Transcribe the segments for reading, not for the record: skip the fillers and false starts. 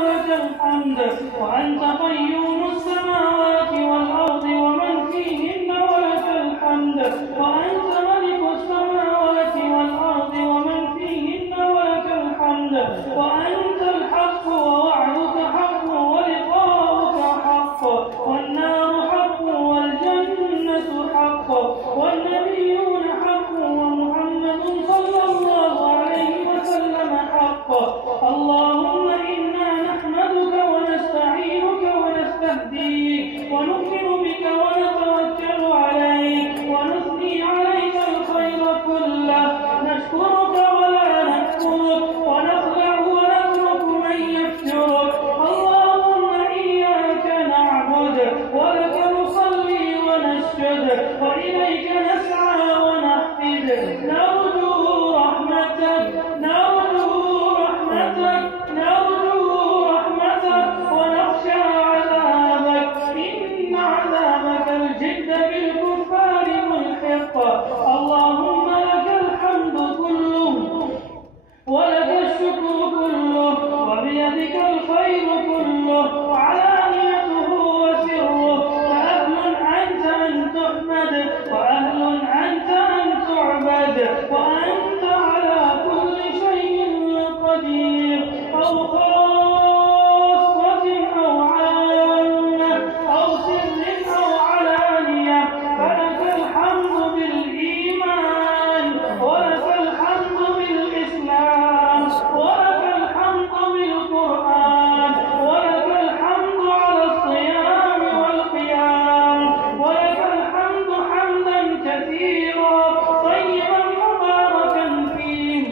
ولك الحمد وأنت قيوم السماوات والأرض ومن فيهن ولك الحمد وأنت ملك السماوات والأرض ومن فيهن ولك الحمد وأنت الحق ووعدك حق ولقاؤك حق والنار حق والجنة حق والنبيون حق ومحمد صلى الله عليه وسلم حق. اللهم إنا نحمدك ونستعينك ونستهديك ونؤمن بك ونتوكل عليك ونثني عليك الخير كله نشكرك ولا نكفرك ونخلع ونترك من يفجرك. اللهم إياك نعبد ولك نصلي ونسجد وإليك نسعى ونحفد نرجو رحمتك ونخشى عذابك إن عذابك الجد بالكفار ملحق. اللهم لك الحمد كله ولك الشكر كله وبيدك الخير كله وعلانيته وسره فأهل أنت أن تحمد وأهل أنت أن تعبد وأنت على كل شيء قدير. أو خاصة أو عامة أو سر أو علانية فلك الحمد بالإيمان ولك الحمد بالإسلام ولك الحمد بالقرآن ولك الحمد على الصيام والقيام ولك الحمد حمدا كثيرا طيبا مباركا فيه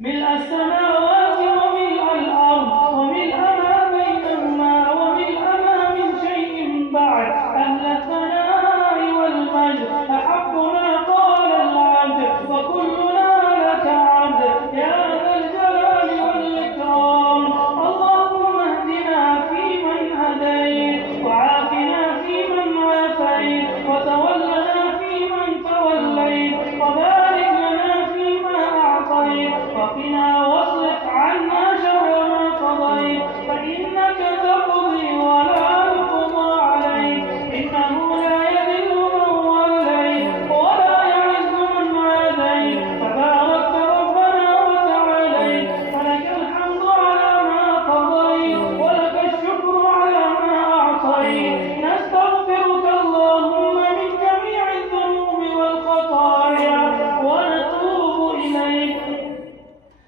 ملء السماوات وملء الأرض وملء ما بينهما وملء ما من شيء بعد أهل الثناء والمجد أحق ما قال العبد وكلنا لك عبد يا ذا الجلال والإكرام. اللهم اهدنا فيمن هديت وعافنا فيمن عافيت وتولنا فيمن توليت وبارك لنا فيما أعطيت وقنا واصرف عنا شر ما قضيت فإنك تقضي ولا يقضى عليك إنه لا يذل من وليت ولا يعز من عاديت تباركت ربنا وتعاليت فلك الحمد على ما قضيت ولك الشكر على ما أعطيت. نستغفرك اللهم من جميع الذنوب والخطايا ونتوب إليك.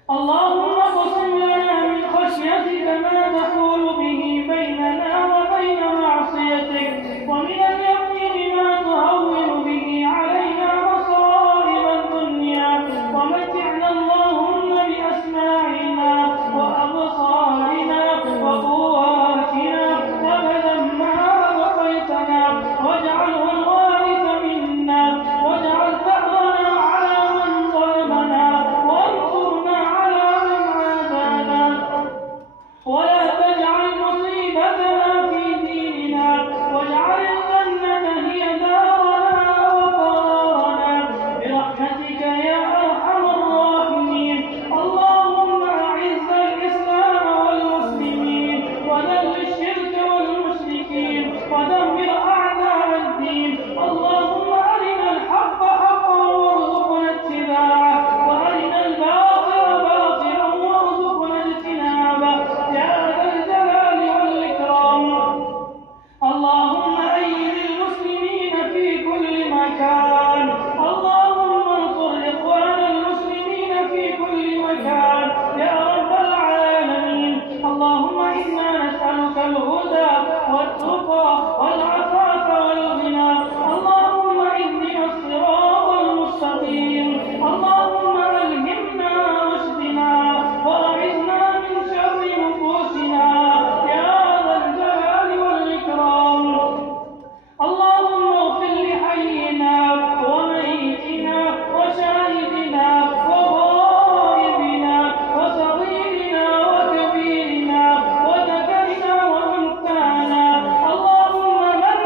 اللهم اقسم لنا من خشيتك ما تحول به بيننا وبين معصيتك ومن اليقين ما تهون به علينا مصائب الدنيا ومتعنا اللهم بأسماعنا وأبصارنا وقواتنا أبدا ما أبقيتنا واجعله الوارث منا واجعل ثأرنا على من ظلمنا وانصرنا على من عادانا ولا تجعل مصيبتنا في ديننا واجعل الجنة هي دارنا وقرارنا برحمتك يا أرحم الراحمين. اللهم أعز الإسلام والمسلمين وذل الشرك والمشركين ودمر أعداء الدين. اللهم أرنا الحق حقا وارزقنا اتباعه وأرنا الباطل باطلا وارزقنا اجتنابه يا ذا الجلال والإكرام. اللهم أيد المسلمين في كل مكان. اللهم انصر إخوان المسلمين في كل مكان يا رب العالمين. اللهم إنا نسألك الهدى والتقى والعفاف والغنى. اللهم اهدنا الصراط المستقيم. اللهم ألهمنا رشدنا وأعذنا من شر نفوسنا يا ذا الجلال والإكرام. اللهم اغفر لحينا وميتنا وشاهدنا وغائبنا وصغيرنا وكبيرنا وذكرنا وأنثانا. اللهم من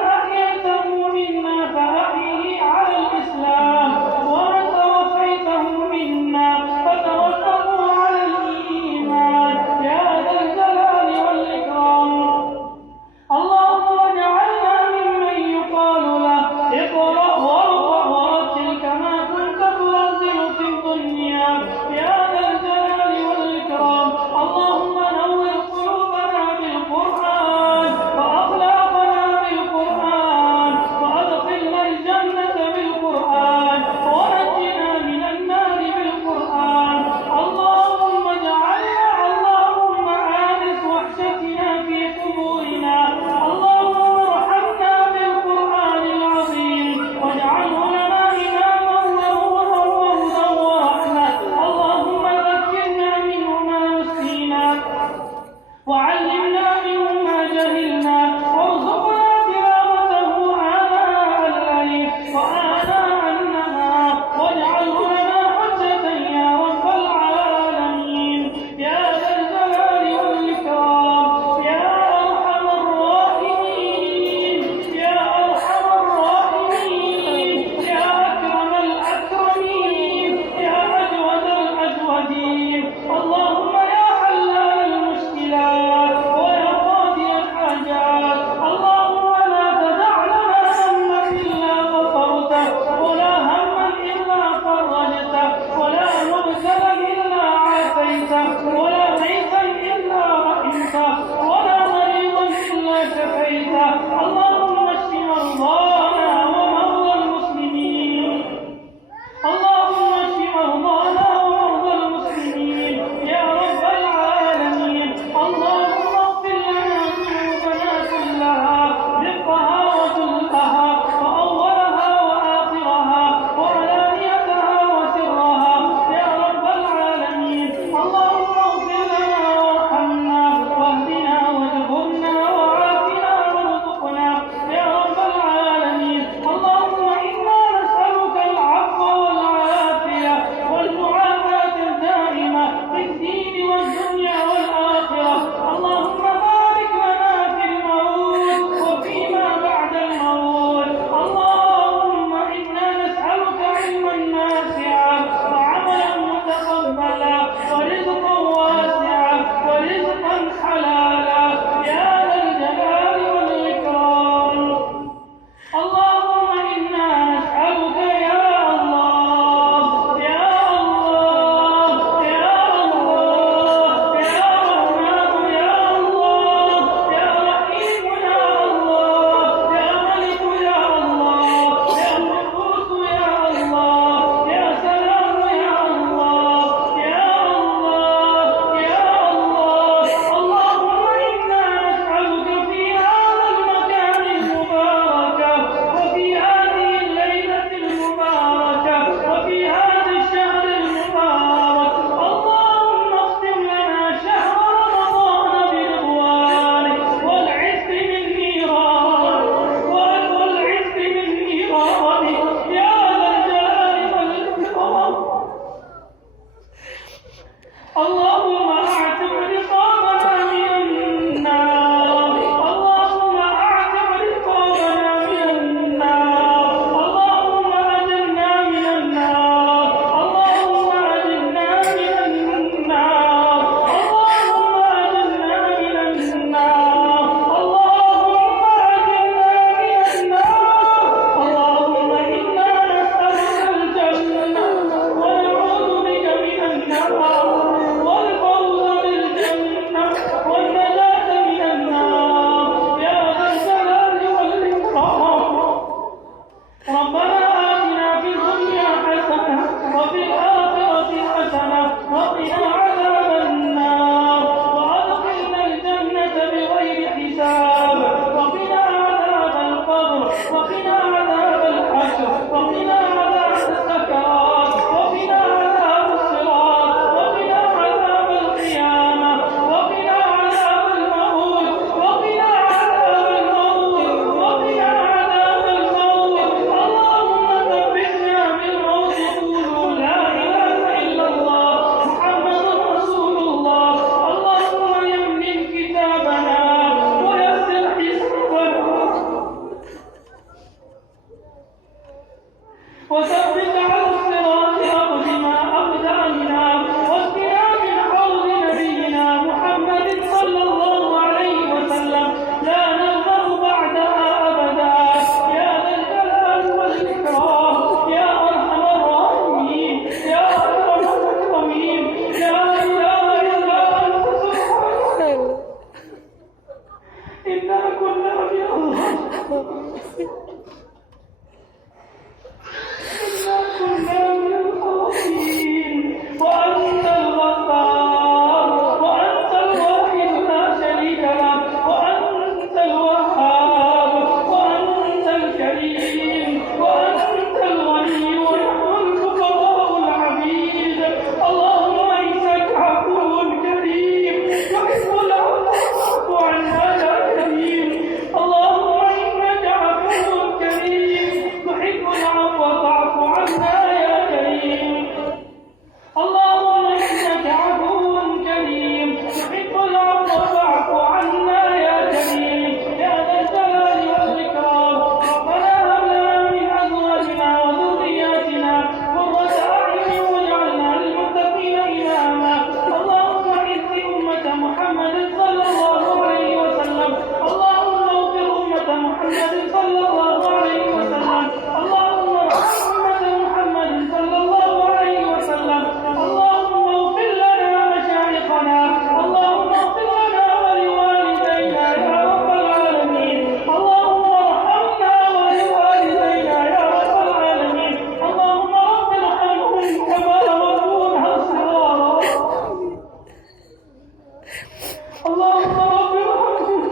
اللهم رب ارحمهم.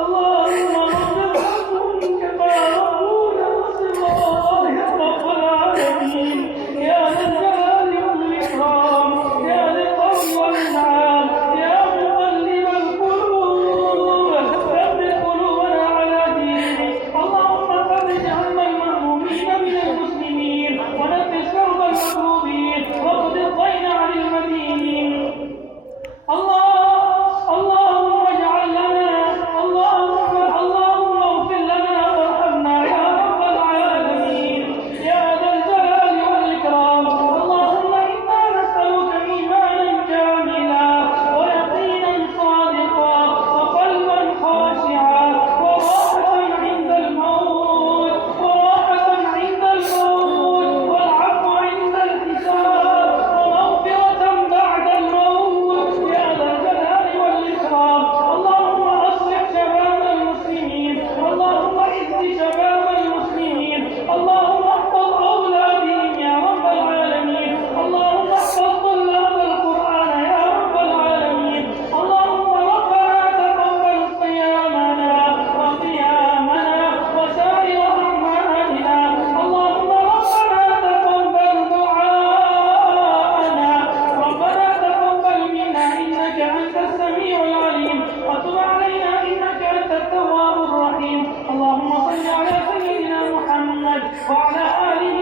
اللهم رب ارحمهم كما ربونا صغارا يا رب العالمين يا ذا الجلال والإكرام يا ذا الفضل والإنعام يا مقلب القلوب ثبت قلوبنا على دينك. اللهم فرج هم المهمومين من المسلمين ونفس كرب المكروبين واقض الدين عن المدينين. اللهم اجعل لنا اللهم اغفر لنا وارحمنا يا رب العالمين يا ذا الجلال والإكرام. اللهم إنا نسألك إيمانا كاملا ويقينا صادقا وقلبا خاشعا وراحة عند الموت والعفو عند الحساب ومغفرة بعد الموت يا ذا الجلال والإكرام. اللهم أصلح شباب المسلمين اللهم اهد شباب المسلمين اللهم احفظ أولادهم يا رب العالمين. اللهم احفظ طلاب القرآن يا رب العالمين. اللهم ربنا تقبل صيامنا وقيامنا وسائر أعمالنا. اللهم ربنا تقبل دعاءنا ربنا تقبل منا إنك أنت السميع العليم وتب علينا إنك أنت التواب الرحيم. اللهم صل على سيدنا محمد وعلى آله